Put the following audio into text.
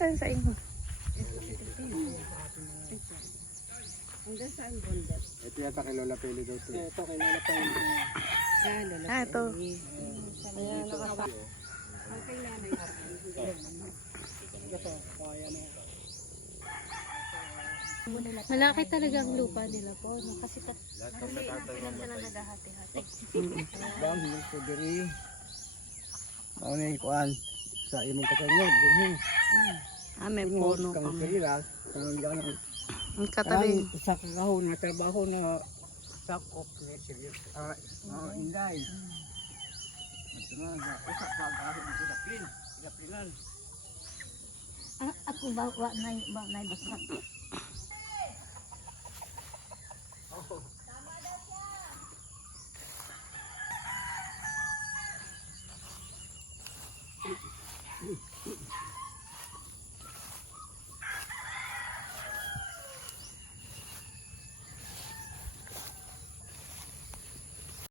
saan sa inyo? Hanggang saan bunda? Ito yata kay Lola Peli daw ito. Ito kay Lola Peli. Lola Ah, ito. Ayan, nakasa. Ang kay nanay natin. Ito, kaya na yan. Malaki talaga ang lupa nila po, no? Kasi naghahati-hati. Bang, yung pudiri. Ano na yung kuhan? Sa imong katanyag, ganyan. Ah, may Tungod puno kang kami. sarila, kung yan ang Ang katabi. sa kakahon na trabaho na sakop ni Sirius. Inday. Ito na, isa pa ang ito na plin. Ina plinan. ako ba na basta